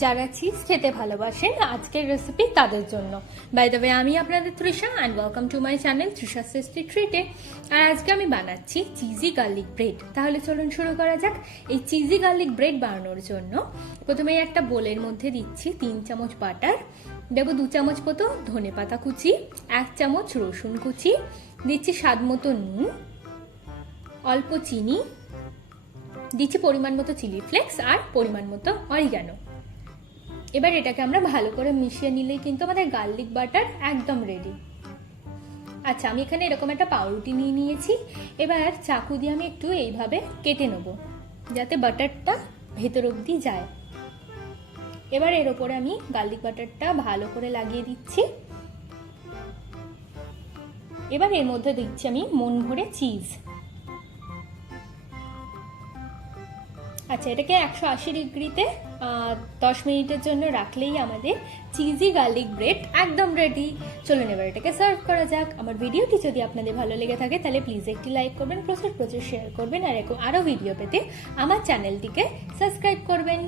যারা চিজ খেতে ভালোবাসেন আজকের রেসিপি তাদের জন্য। বাই দ্য ওয়ে, আমি আপনাদের Trisha and welcome to my channel Trisha tasty ট্রিটে। আর আজকে আমি বানাচ্ছি চিজি গার্লিক ব্রেড। তাহলে চলুন শুরু করা যাক। এই চিজি গার্লিক ব্রেড বানানোর জন্য প্রথমেই একটা বোলের মধ্যে দিচ্ছি 3 চামচ বাটার, দেবো 2 চামচ মতো ধনে পাতা কুচি, 1 চামচ রসুন কুচি, দিচ্ছি স্বাদ মতো নুন, অল্প চিনি, দিচ্ছি পরিমাণ মতো চিলি ফ্লেক্স আর পরিমাণ মতো অরিগানো। এবার এটাকে আমরা ভালো করে মিশিয়ে নিলেই কিন্তু আমাদের গার্লিক বাটার একদম রেডি। আচ্ছা, আমি এখানে এরকম একটা পাউরুটি নিয়ে নিয়েছি। এবার চাকু দিয়ে আমি একটু এইভাবে কেটে নেব যাতে বাটারটা ভেতর অবধি যায়। এবার এর ওপরে আমি গার্লিক বাটারটা ভালো করে লাগিয়ে দিচ্ছি। এবার এর মধ্যে দিচ্ছি আমি মন ভরে চিজ। আচ্ছা, এটাকে 180 ডিগ্রিতে 10 মিনিটের জন্য রাখলেই আমাদের চিজি গার্লিক ব্রেড একদম রেডি। চলুন এবার এটাকে সার্ভ করা যাক। আমার ভিডিওটি যদি আপনাদের ভালো লেগে থাকে তাহলে প্লিজ একটি লাইক করবেন, প্রচুর শেয়ার করবেন, আর এরকম আরও ভিডিও পেতে আমার চ্যানেলটিকে সাবস্ক্রাইব করবেন।